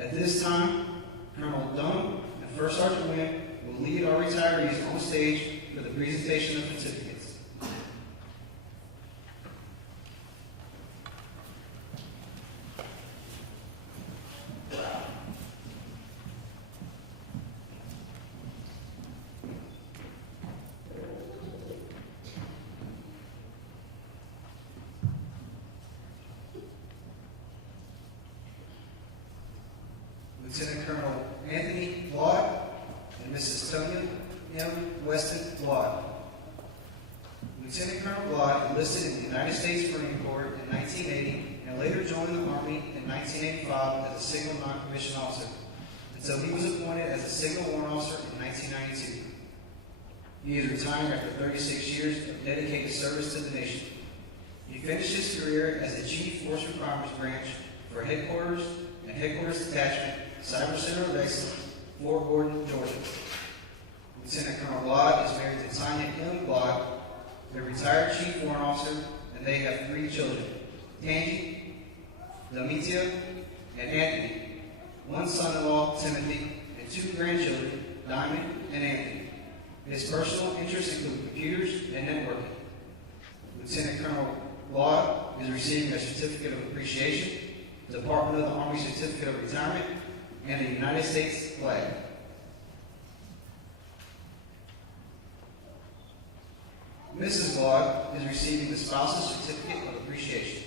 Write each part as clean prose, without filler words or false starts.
At this time, Colonel Dunham and First Sergeant Wynn will lead our retirees on stage for the presentation of certificates. Lieutenant Colonel Anthony Watt and Mrs. Tonya M. Weston Watt. Lieutenant Colonel Watt enlisted in the United States Marine Corps in 1980 and later joined the Army in 1985 as a signal non-commissioned officer until he was appointed as a signal warrant officer in 1992. He is retiring after 36 years of dedicated service to the nation. He finished his career as a Chief Force Requirements Branch for Headquarters and Headquarters Detachment, Cyber Center of Excellence, Fort Gordon, Georgia. Lieutenant Colonel Watt is married to Tanya M. Watt, a retired Chief Warrant Officer, and they have 3 children, Angie, Demetria, and Anthony, 1 son-in-law, Timothy, and 2 grandchildren, Diamond and Anthony. His personal interests include computers and networking. Lieutenant Colonel Watt is receiving a Certificate of Appreciation, the Department of the Army Certificate of Retirement, and the United States flag. Mrs. Watt is receiving the Spouse's Certificate of Appreciation.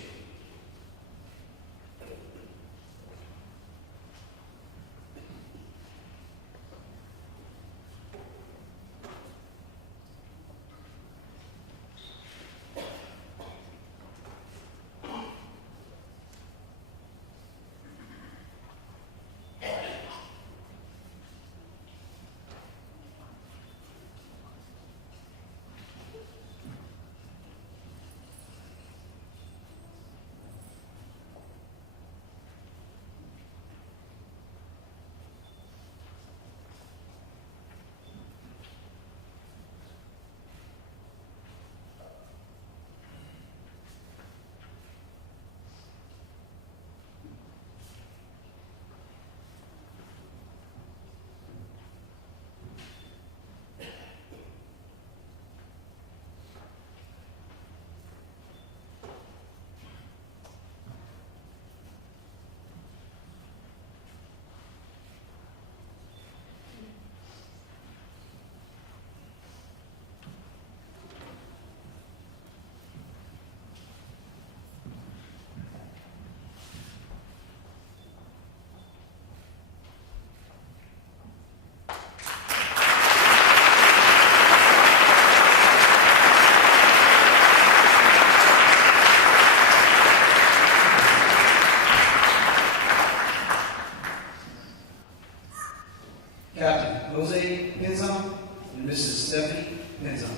Captain Jose Pinzon and Mrs. Stephanie Pinzon.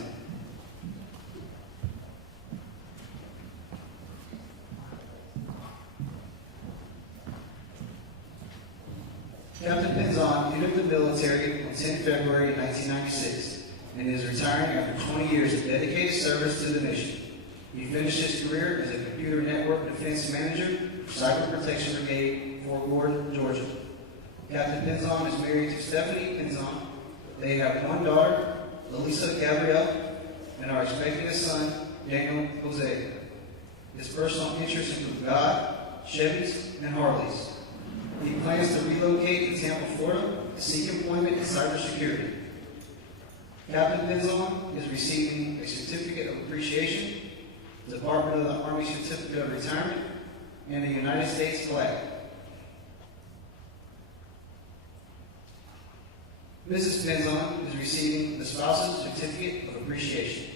Captain Pinzon entered the military on 10 February 1996 and is retiring after 20 years of dedicated service to the nation. He finished his career as a computer network defense manager for Cyber Protection Brigade, Fort Gordon, Georgia. Captain Pinzon is married to Stephanie Pinzon. They have 1 daughter, Elisa Gabrielle, and are expecting a son, Daniel Jose. His personal interests include God, Chevys, and Harleys. He plans to relocate to Tampa, Florida to seek employment in cybersecurity. Captain Pinzon is receiving a Certificate of Appreciation, the Department of the Army Certificate of Retirement, and the United States flag. Mrs. Pinzon is receiving the Spouse's Certificate of Appreciation.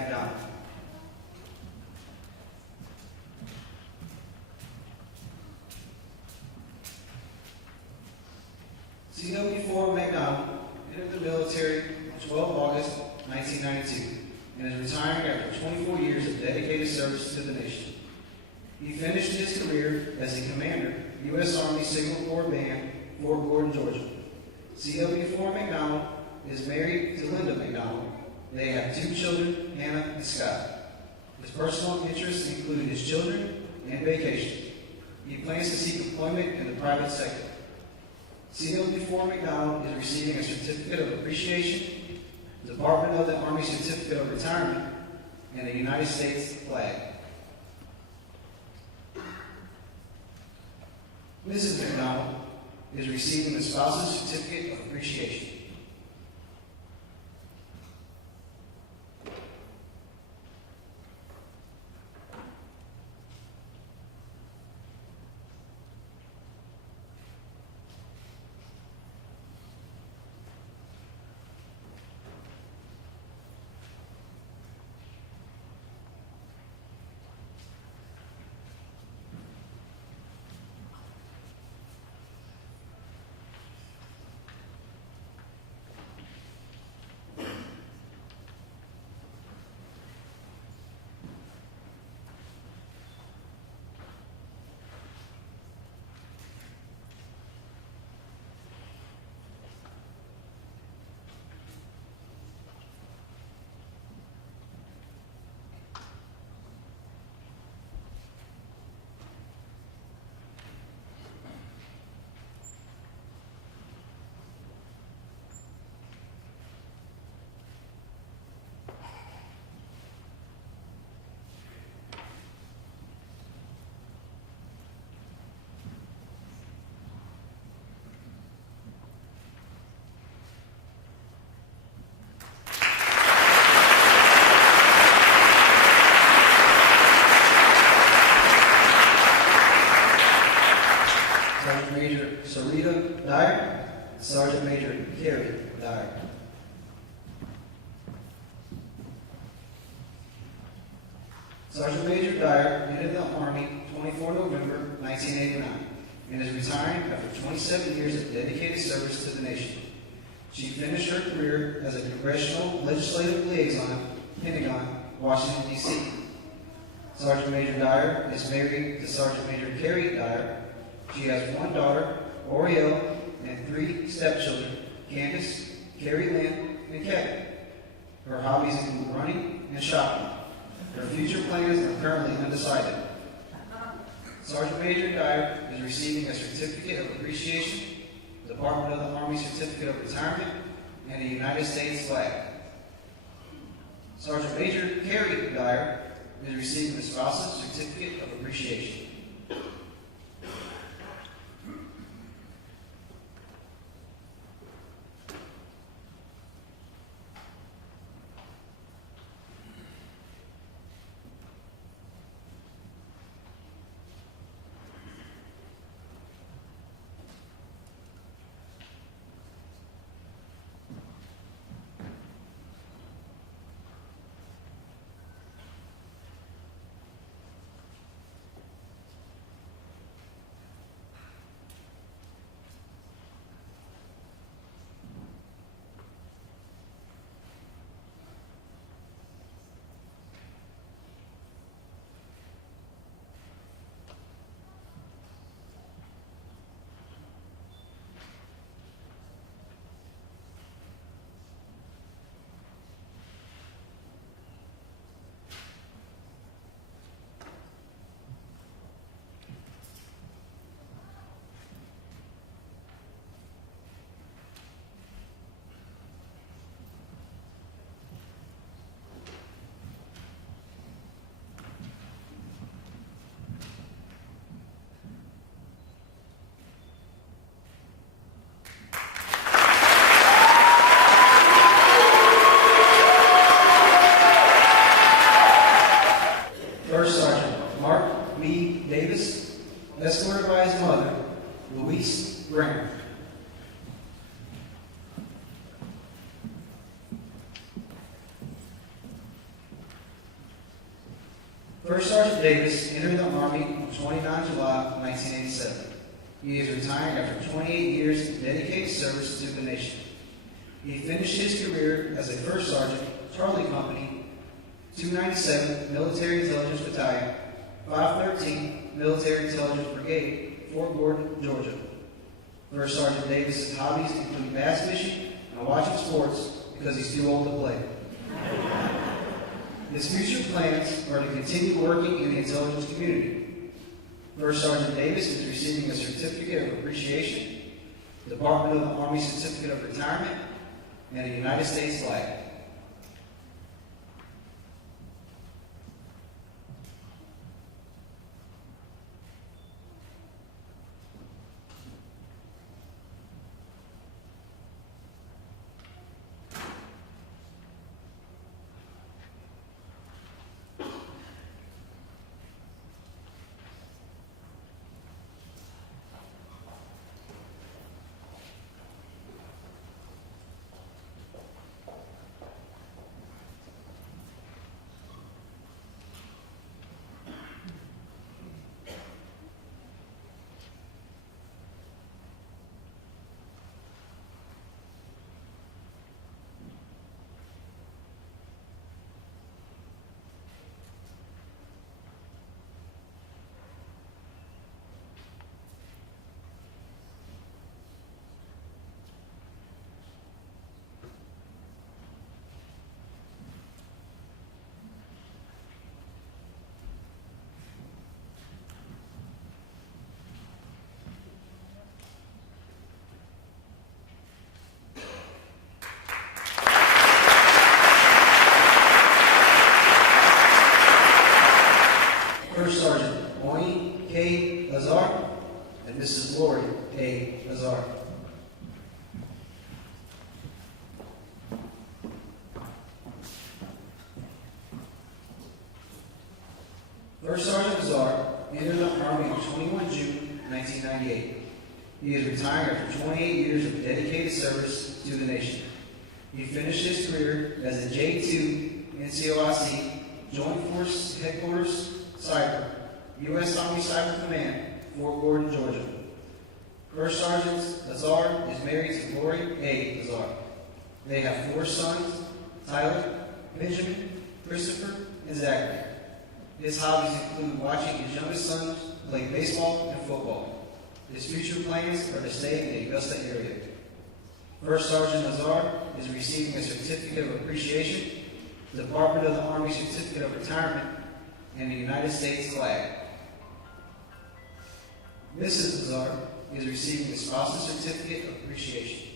McDonald. C.W. McDonald entered the military on 12 August 1992 and is retiring after 24 years of dedicated service to the nation. He finished his career as a commander, U.S. Army Signal Corps Band, Fort Gordon, Georgia. C.W. McDonald is married to Linda McDonald. They have 2 children, Hannah and Scott. His personal interests include his children and vacation. He plans to seek employment in the private sector. C.W. McDonald is receiving a certificate of appreciation, Department of the Army Certificate of Retirement, and a United States flag. Mrs. McDonald is receiving the spouse's certificate of appreciation. Sergeant Major Sarita Dyer, Sergeant Major Carrie Dyer. Sergeant Major Dyer entered the Army 24 November 1989 and is retiring after 27 years of dedicated service to the nation. She finished her career as a Congressional Legislative Liaison, Pentagon, Washington, D.C. Sergeant Major Dyer is married to Sergeant Major Carrie Dyer. She has 1 daughter, Oriel, and 3 stepchildren, Candace, Carrie Lynn, and Kevin. Her hobbies include running and shopping. Her future plans are currently undecided. Sergeant Major Dyer is receiving a certificate of appreciation, Department of the Army Certificate of Retirement, and a United States flag. Sergeant Major Carrie Dyer is receiving the spouse's certificate of appreciation. First Sergeant Mark Lee Davis, escorted by his mother, Louise Graham. First Sergeant Davis entered the Army on 29 July 1987. He is retiring after 28 years of dedicated service to the nation. He finished his career as a First Sergeant, Charlie Company, 297 Military Intelligence Battalion, 513 Military Intelligence Brigade, Fort Gordon, Georgia. First Sergeant Davis's hobbies include bass fishing and watching sports because he's too old to play. His future plans are to continue working in the intelligence community. First Sergeant Davis is receiving a Certificate of Appreciation, Department of the Army Certificate of Retirement, and a United States flag. First Sergeant Moini K. Azar and Mrs. Lori A. Azar. First Sergeant Azar entered the Army on 21 June 1998. He is retiring after 28 years of dedicated service to the nation. He finished his career as a J-2 NCOIC Joint Force Headquarters Cyber, U.S. Army Cyber Command, Fort Gordon, Georgia. First Sergeant Azar is married to Lori A. Azar. They have 4 sons, Tyler, Benjamin, Christopher, and Zachary. His hobbies include watching his youngest son play baseball and football. His future plans are to stay in the Augusta area. First Sergeant Azar is receiving a Certificate of Appreciation, the Department of the Army Certificate of Retirement, and the United States flag. Mrs. Azar is receiving a Spouse's Certificate of Appreciation.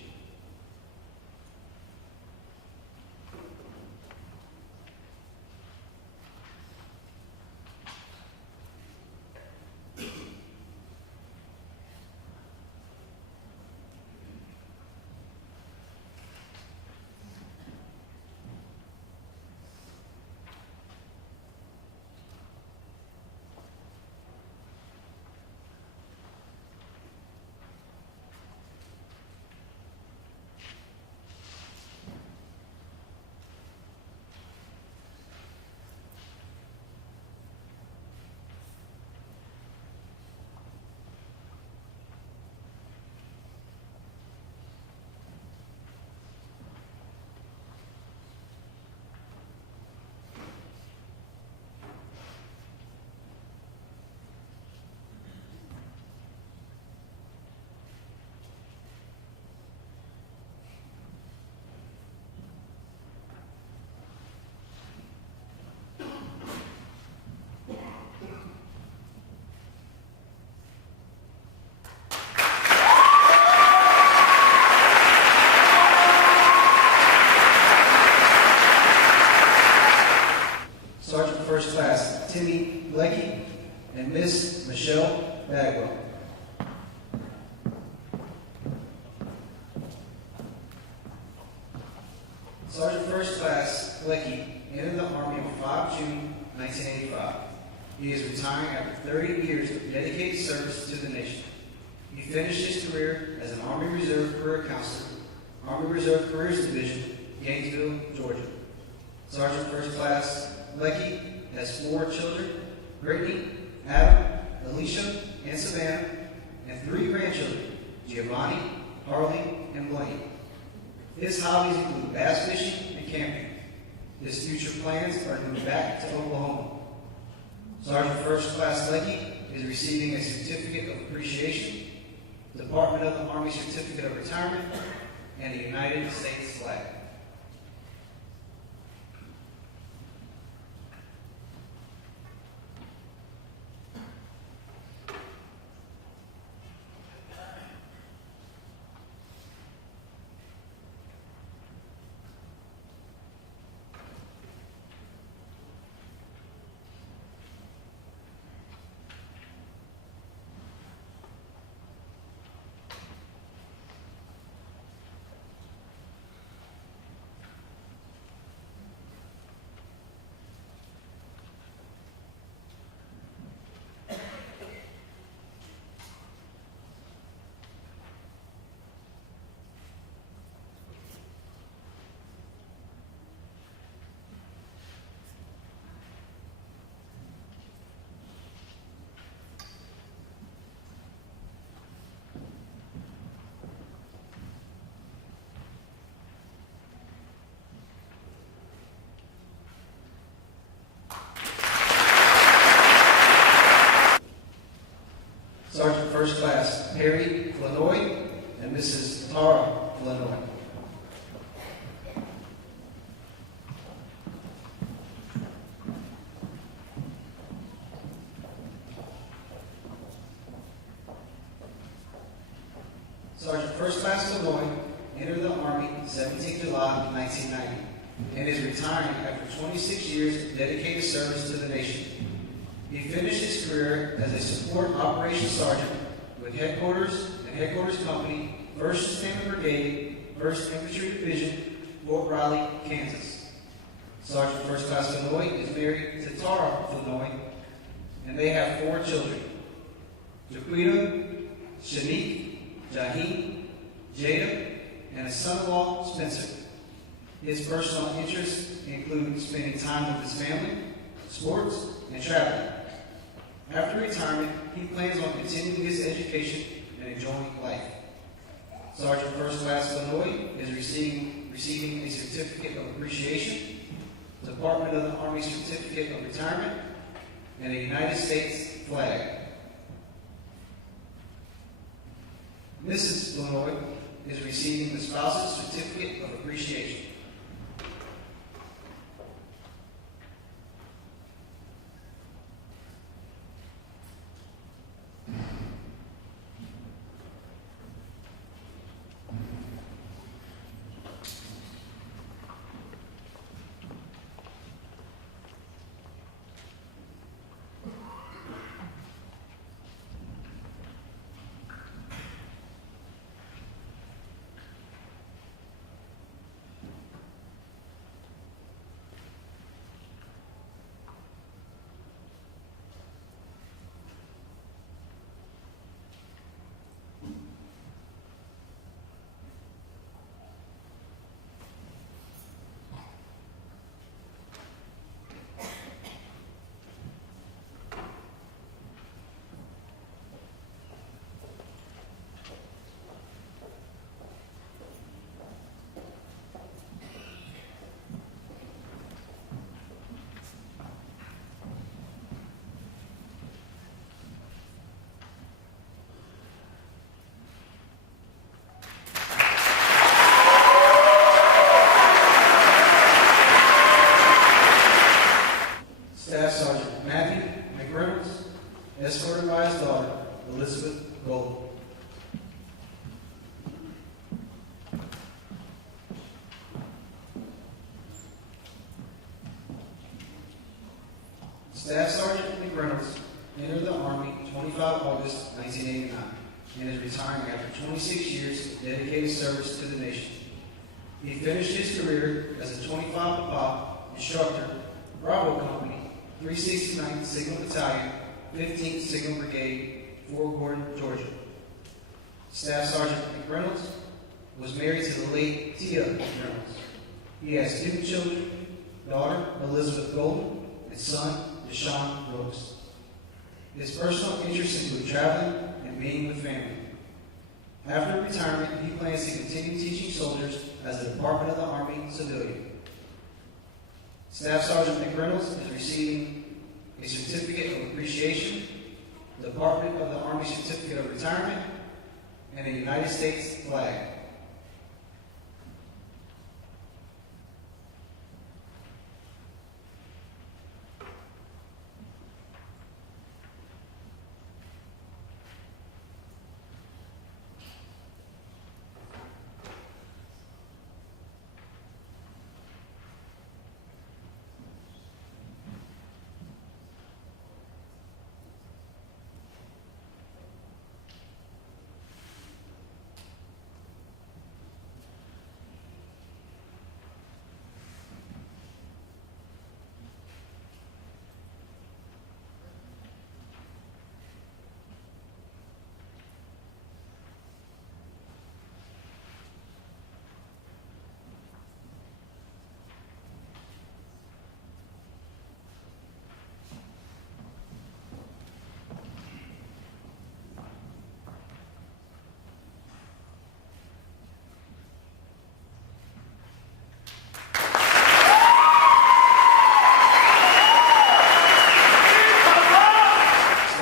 First Class Timmy Leckie and Miss Michelle Bagwell. Sergeant First Class Leckie entered the Army on 5 June 1985. He is retiring after 30 years of dedicated service to the nation. He finished his career as an Army Reserve Career Counselor, Army Reserve Careers Division, Gainesville, Georgia. Sergeant First Class Leckie has 4 children, Brittany, Adam, Alicia, and Savannah, and 3 grandchildren, Giovanni, Harley, and Blaine. His hobbies include bass fishing and camping. His future plans are to move back to Oklahoma. Sergeant First Class Leckie is receiving a Certificate of Appreciation, Department of the Army Certificate of Retirement, and a United States flag. Sergeant First Class Perry Flanoy and Mrs. Tara Flanoy. Sergeant First Class Flanoy entered the Army 17 July 1990 and is retiring after 26 years of dedicated service to the nation. He finished his career as a support operations sergeant with Headquarters and Headquarters Company, 1st Sustainment Brigade, 1st Infantry Division, Fort Riley, Kansas. Sergeant First Class Flanoy is married to Tara Flanoy, and they have 4 children: Jaquita, Shanique, Jaheem, Jada, and a son-in-law, Spencer. His personal interests include spending time with his family, sports, and traveling. After retirement, he plans on continuing his education and enjoying life. Sergeant First Class Flanoy is receiving a Certificate of Appreciation, Department of the Army Certificate of Retirement, and a United States flag. Mrs. Flanoy is receiving the Spouse's Certificate of Appreciation. Staff Sergeant Matthew McReynolds, escorted by his daughter, Elizabeth Golden. Staff Sergeant McReynolds entered the Army 25 August 1989 and is retiring after 26 years of dedicated service to the nation. He finished his career as a 25 Papa instructor, Bravo Company, 369th Signal Battalion, 15th Signal Brigade, Fort Gordon, Georgia. Staff Sergeant McReynolds was married to the late Tia McReynolds. He has 2 children, daughter Elizabeth Golden and son, Deshaun Brooks. His personal interests include traveling and being with family. After retirement, he plans to continue teaching soldiers as the Department of the Army civilian. Staff Sergeant McReynolds is receiving a Certificate of Appreciation, the Department of the Army Certificate of Retirement, and a United States flag.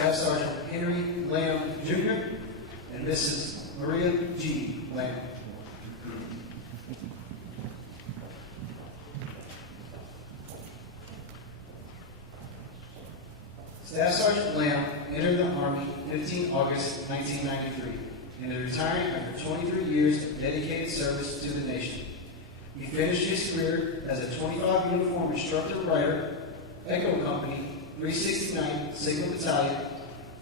Staff Sergeant Henry Lamb Jr. and Mrs. Maria G. Lamb. Staff Sergeant Lamb entered the Army 15 August 1993 and is retiring after 23 years of dedicated service to the nation. He finished his career as a 25 uniform instructor rider, Echo Company, 369th Signal Battalion,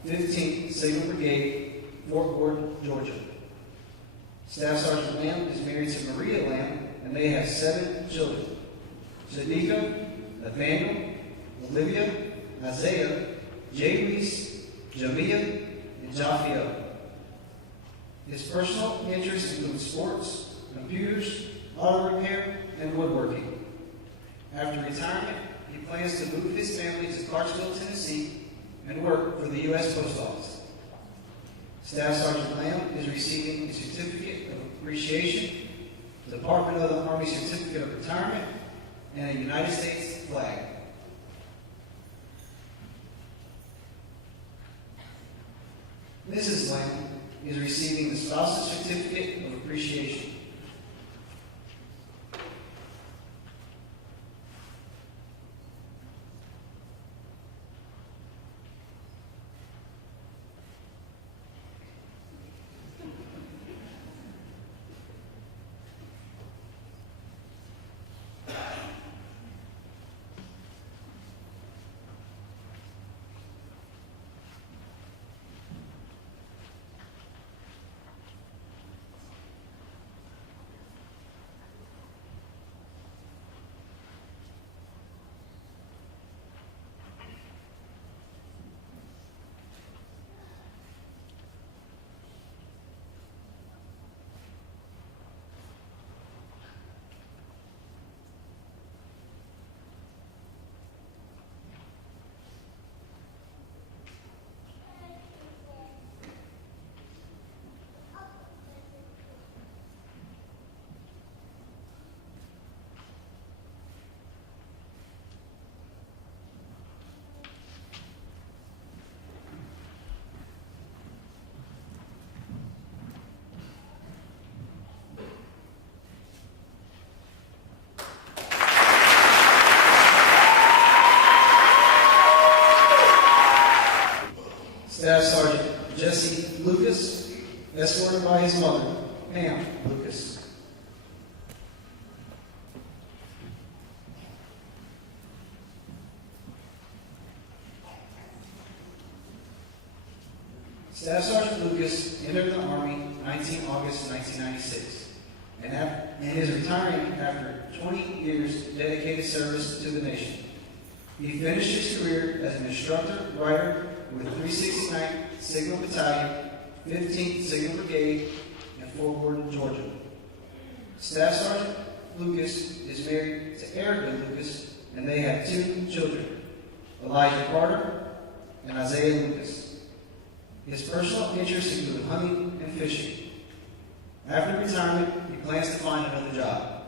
15th Signal Brigade, Fort Gordon, Georgia. Staff Sergeant Lamb is married to Maria Lamb, and they have 7 children: Shadika, Nathaniel, Olivia, Isaiah, Jay Reese, Jamia, and Jaffiel. His personal interests include sports, computers, auto repair, and woodworking. After retirement, he plans to move his family to Clarksville, Tennessee, and work for the U.S. Post Office. Staff Sergeant Lamb is receiving a Certificate of Appreciation, the Department of the Army Certificate of Retirement, and a United States flag. Mrs. Lamb is receiving the Spouse's Certificate of Appreciation. Staff Sergeant Jesse Lucas, escorted by his mother, Pam Lucas. Staff Sergeant Lucas entered the Army 19 August 1996 and is retiring after 20 years dedicated service to the nation. He finished his career as an instructor rider with 369th Signal Battalion, 15th Signal Brigade, in Fort Gordon, Georgia. Staff Sergeant Lucas is married to Erica Lucas, and they have 2 children, Elijah Carter, and Isaiah Lucas. His personal interests include hunting and fishing. After retirement, he plans to find another job.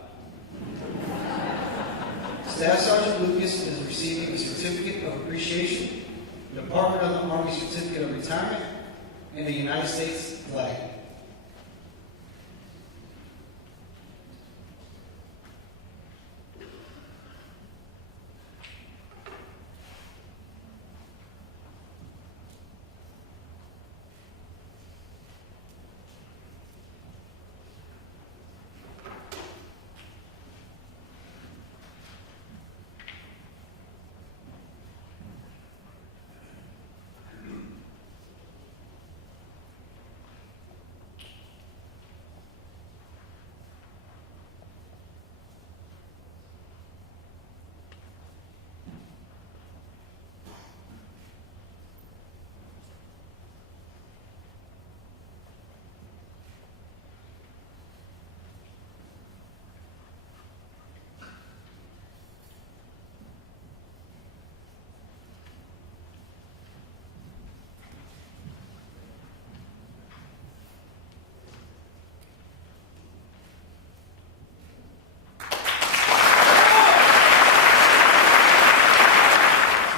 Staff Sergeant Lucas is receiving a Certificate of Appreciation, Department of the Army Certificate of Retirement, and the United States flag.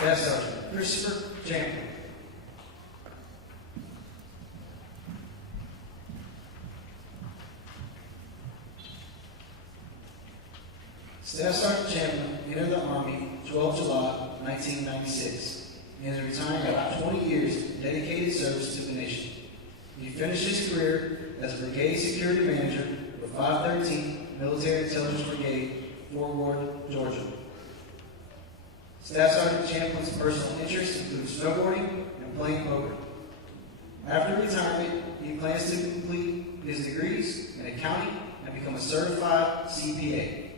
Staff Sergeant Christopher Champlin. Staff Sergeant Champlin entered the Army 12 July 1996 and is retiring after 20 years of dedicated service to the nation. He finished his career as a Brigade Security Manager with 513 Military Intelligence Brigade, Fort Worth, Georgia. Staff Sergeant Champlin's personal interests include snowboarding and playing poker. After retirement, he plans to complete his degrees in accounting and become a certified CPA.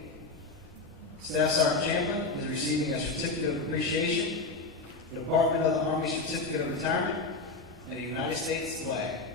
Staff Sergeant Champlin is receiving a Certificate of Appreciation, Department of the Army Certificate of Retirement, and the United States flag.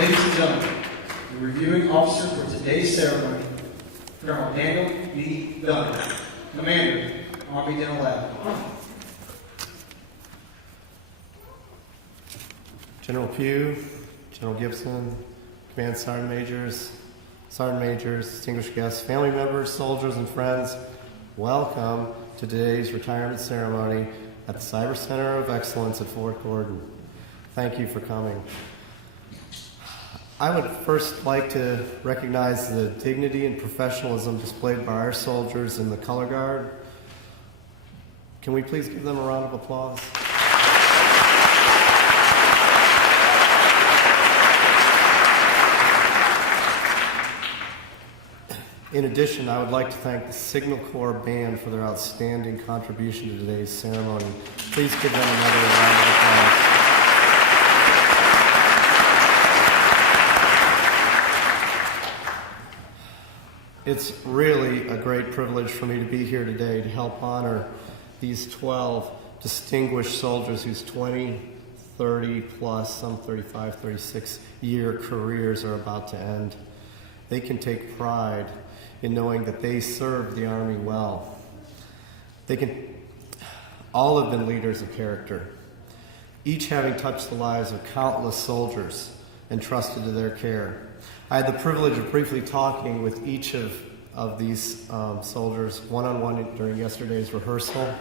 Ladies and gentlemen, the reviewing officer for today's ceremony, Colonel Daniel B. Dunn, Commander, Army Dental Lab. General Pugh, General Gibson, Command Sergeant Majors, distinguished guests, family members, soldiers, and friends, welcome to today's retirement ceremony at the Cyber Center of Excellence at Fort Gordon. Thank you for coming. I would first like to recognize the dignity and professionalism displayed by our soldiers in the color guard. Can we please give them a round of applause? In addition, I would like to thank the Signal Corps Band for their outstanding contribution to today's ceremony. Please give them another round of applause. It's really a great privilege for me to be here today to help honor these 12 distinguished soldiers whose 20, 30 plus, some 35, 36 year careers are about to end. They can take pride in knowing that they served the Army well. All have been leaders of character. each having touched the lives of countless soldiers entrusted to their care. I had the privilege of briefly talking with each of these soldiers one-on-one during yesterday's rehearsal.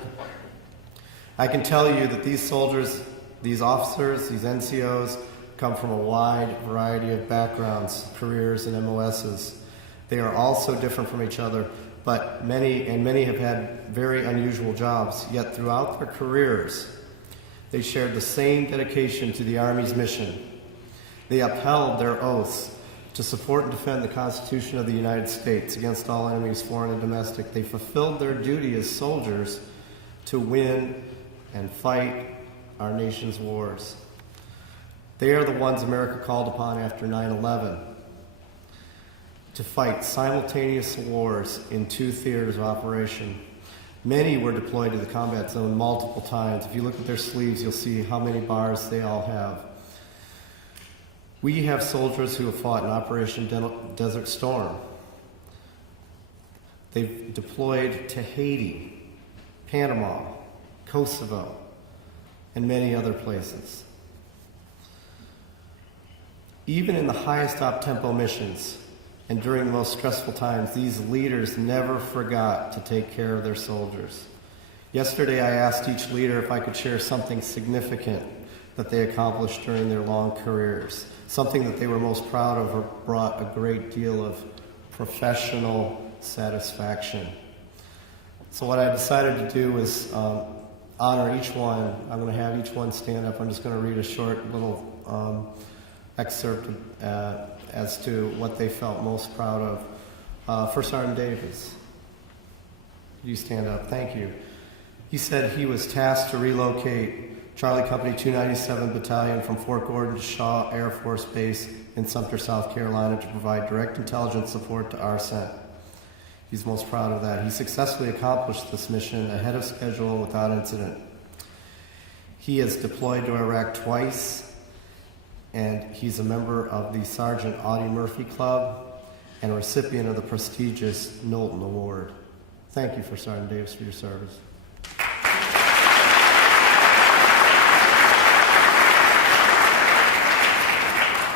I can tell you that these soldiers, these officers, these NCOs come from a wide variety of backgrounds, careers, and MOSs. They are all so different from each other, but many have had very unusual jobs, yet throughout their careers, they shared the same dedication to the Army's mission. They upheld their oaths to support and defend the Constitution of the United States against all enemies, foreign and domestic. They fulfilled their duty as soldiers to win and fight our nation's wars. They are the ones America called upon after 9/11 to fight simultaneous wars in 2 theaters of operation. Many were deployed to the combat zone multiple times. If you look at their sleeves, you'll see how many bars they all have. We have soldiers who have fought in Operation Desert Storm. They've deployed to Haiti, Panama, Kosovo, and many other places. Even in the highest op-tempo missions and during the most stressful times, these leaders never forgot to take care of their soldiers. Yesterday, I asked each leader if I could share something significant that they accomplished during their long careers, something that they were most proud of or brought a great deal of professional satisfaction. So what I decided to do was honor each one. I'm going to have each one stand up. I'm just going to read a short little excerpt as to what they felt most proud of. First Sergeant Davis, you stand up. Thank you. He said he was tasked to relocate Charlie Company 297 Battalion from Fort Gordon to Shaw Air Force Base in Sumter, South Carolina to provide direct intelligence support to ARCENT. He's most proud of that. He successfully accomplished this mission ahead of schedule and without incident. He has deployed to Iraq twice, and he's a member of the Sergeant Audie Murphy Club and a recipient of the prestigious Knowlton Award. Thank you, Sergeant Davis, for your service.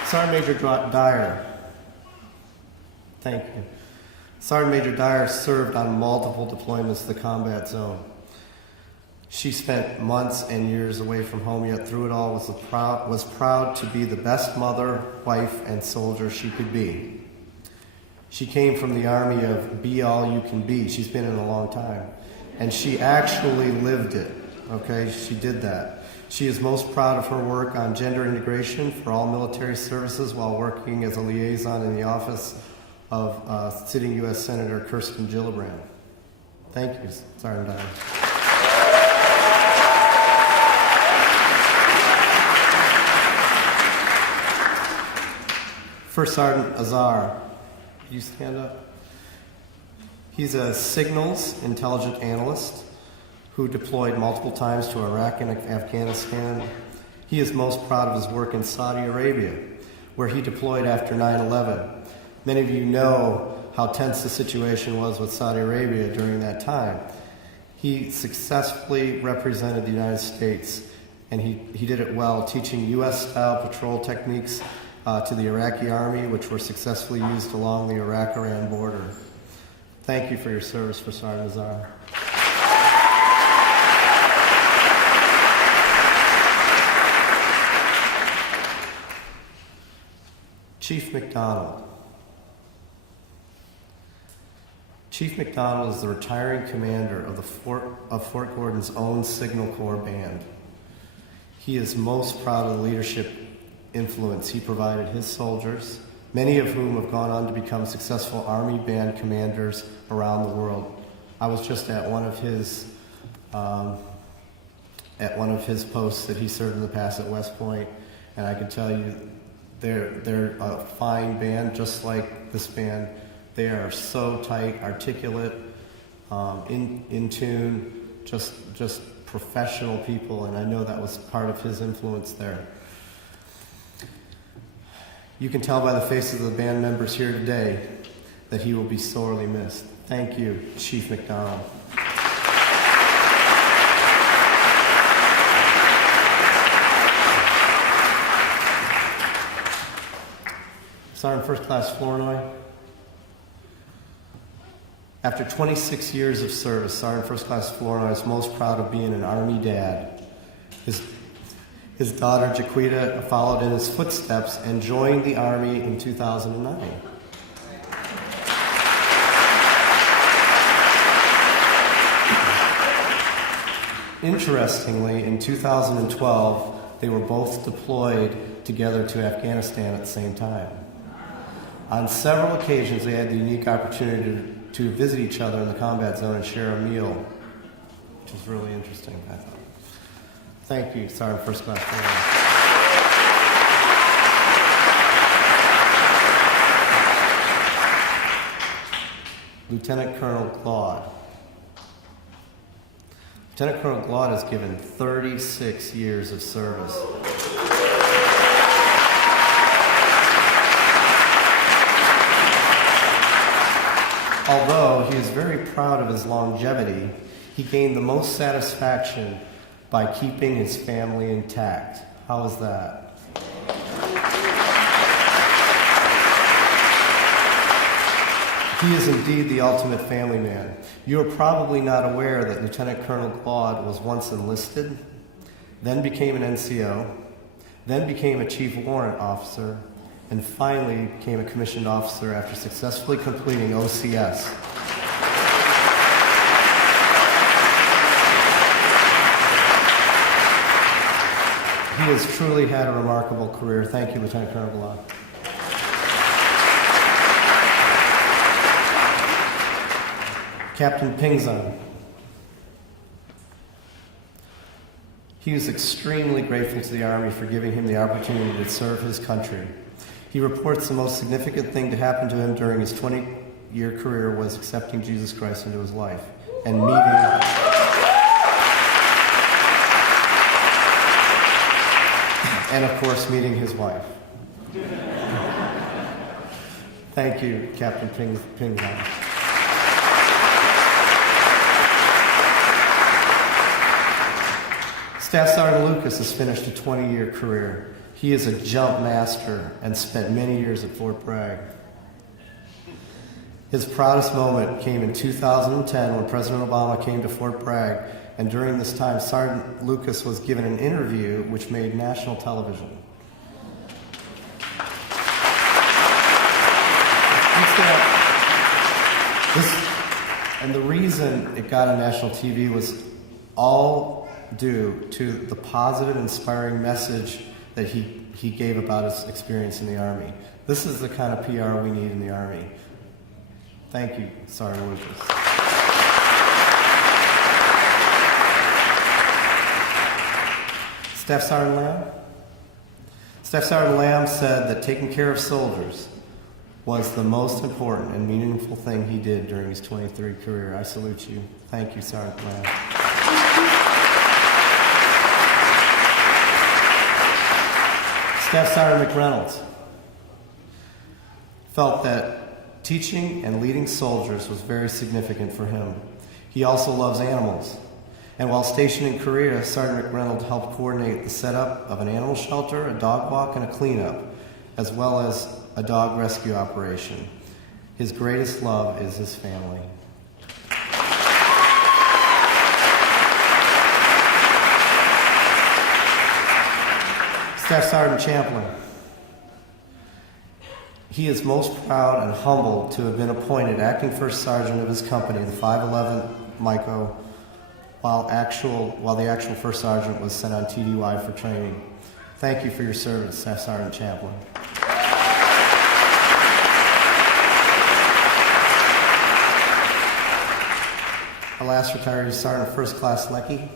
Sergeant Major Dyer. Thank you. Sergeant Major Dyer served on multiple deployments to the combat zone. She spent months and years away from home, yet through it all was proud to be the best mother, wife, and soldier she could be. She came from the army of be all you can be. She's been in a long time. And she actually lived it, okay? She did that. She is most proud of her work on gender integration for all military services while working as a liaison in the office of sitting U.S. Senator Kirsten Gillibrand. Thank you, Sergeant Dyer. First Sergeant Azar, you stand up. He's a signals intelligence analyst who deployed multiple times to Iraq and Afghanistan. He is most proud of his work in Saudi Arabia, where he deployed after 9/11. Many of you know how tense the situation was with Saudi Arabia during that time. He successfully represented the United States, and he did it well, teaching U.S.-style patrol techniques to the Iraqi army, which were successfully used along the Iraq-Iran border. Thank you for your service, for Sergeant Azar. Chief McDonald. Chief McDonald is the retiring commander of Fort Gordon's own Signal Corps band. He is most proud of the leadership influence he provided his soldiers, many of whom have gone on to become successful Army band commanders around the world. I was just at one of his posts that he served in the past at West Point, and I can tell you they're a fine band, just like this band. They are so tight, articulate, in tune, just professional people, and I know that was part of his influence there. You can tell by the faces of the band members here today that he will be sorely missed. Thank you, Chief McDonald. Sergeant First Class Flournoy. After 26 years of service, Sergeant First Class Flournoy is most proud of being an Army dad. His daughter, Jaquita, followed in his footsteps and joined the Army in 2009. Interestingly, in 2012, they were both deployed together to Afghanistan at the same time. On several occasions, they had the unique opportunity to visit each other in the combat zone and share a meal, which is really interesting, I thought. Thank you, Sergeant First Class Flournoy. Lieutenant Colonel Glaude. Lieutenant Colonel Glaude has given 36 years of service. Although he is very proud of his longevity, he gained the most satisfaction by keeping his family intact. How is that? He is indeed the ultimate family man. You are probably not aware that Lieutenant Colonel Glaude was once enlisted, then became an NCO, then became a Chief Warrant Officer, and finally became a commissioned officer after successfully completing OCS. He has truly had a remarkable career. Thank you, Lieutenant Colonel Glaude. Captain Pingzon. He was extremely grateful to the Army for giving him the opportunity to serve his country. He reports the most significant thing to happen to him during his 20-year career was accepting Jesus Christ into his life and of course, meeting his wife. Thank you, Captain Pingzon. Staff Sergeant Lucas has finished a 20-year career. He is a jump master and spent many years at Fort Bragg. His proudest moment came in 2010 when President Obama came to Fort Bragg, and during this time, Sergeant Lucas was given an interview which made national television. And the reason it got on national TV was all due to the positive, inspiring message that he gave about his experience in the Army. This is the kind of PR we need in the Army. Thank you, Sergeant Lucas. Staff Sergeant Lamb? Staff Sergeant Lamb said that taking care of soldiers was the most important and meaningful thing he did during his 23 career. I salute you. Thank you, Sergeant Lamb. Staff Sergeant McReynolds felt that teaching and leading soldiers was very significant for him. He also loves animals. And while stationed in Korea, Sergeant McReynolds helped coordinate the setup of an animal shelter, a dog walk, and a cleanup, as well as a dog rescue operation. His greatest love is his family. Staff Sergeant Champlin. He is most proud and humbled to have been appointed acting first sergeant of his company, the 511 MICO, while the actual first sergeant was sent on TDY for training. Thank you for your service, Staff Sergeant Champlin. Our last retiree is Sergeant First Class Leckie.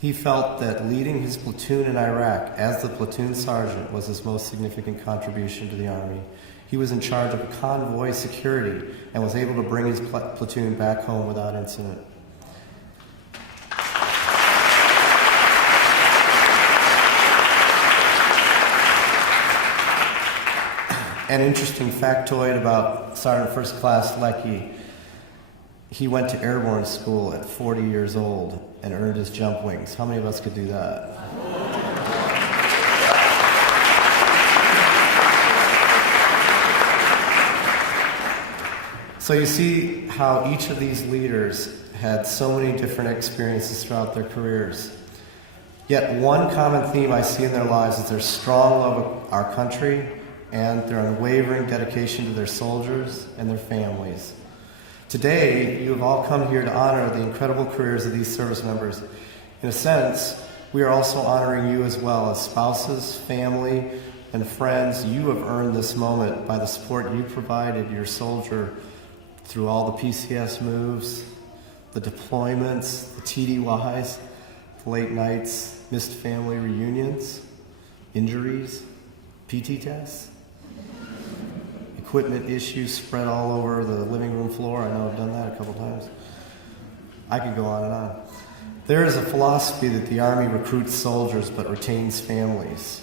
He felt that leading his platoon in Iraq as the platoon sergeant was his most significant contribution to the Army. He was in charge of a convoy security and was able to bring his platoon back home without incident. An interesting factoid about Sergeant First Class Leckie: he went to airborne school at 40 years old and earned his jump wings. How many of us could do that? So you see how each of these leaders had so many different experiences throughout their careers. Yet one common theme I see in their lives is their strong love of our country and their unwavering dedication to their soldiers and their families. Today, you have all come here to honor the incredible careers of these service members. In a sense, we are also honoring you as well as spouses, family, and friends. You have earned this moment by the support you provided your soldier through all the PCS moves, the deployments, the TDYs, the late nights, missed family reunions, injuries, PT tests, equipment issues spread all over the living room floor. I know I've done that a couple times. I could go on and on. There is a philosophy that the Army recruits soldiers but retains families.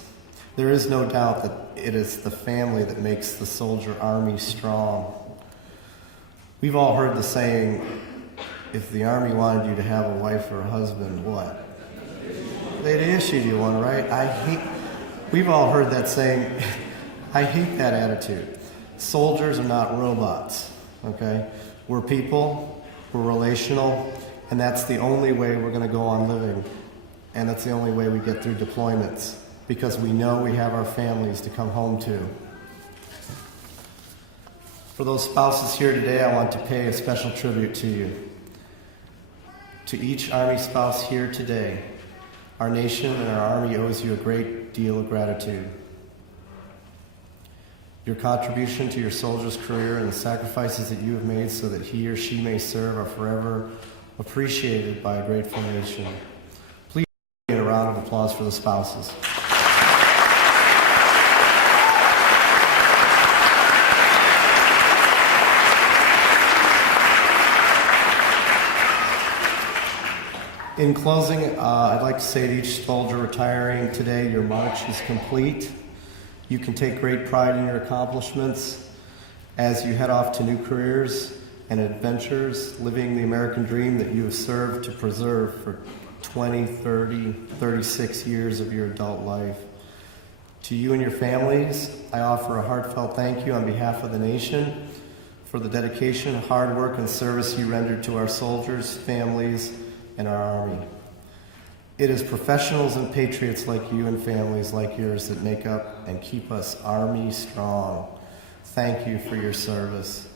There is no doubt that it is the family that makes the soldier Army strong. We've all heard the saying, if the Army wanted you to have a wife or a husband, what? They'd issued you one, right? We've all heard that saying. I hate that attitude. Soldiers are not robots, okay? We're people, we're relational, and that's the only way we're going to go on living. And that's the only way we get through deployments, because we know we have our families to come home to. For those spouses here today, I want to pay a special tribute to you. To each Army spouse here today, our nation and our Army owes you a great deal of gratitude. Your contribution to your soldier's career and the sacrifices that you have made so that he or she may serve are forever appreciated by a grateful nation. Please give a round of applause for the spouses. In closing, I'd like to say to each soldier retiring today, your march is complete. You can take great pride in your accomplishments as you head off to new careers and adventures, living the American dream that you have served to preserve for 20, 30, 36 years of your adult life. To you and your families, I offer a heartfelt thank you on behalf of the nation for the dedication, hard work, and service you rendered to our soldiers, families, and our Army. It is professionals and patriots like you and families like yours that make up and keep us Army strong. Thank you for your service.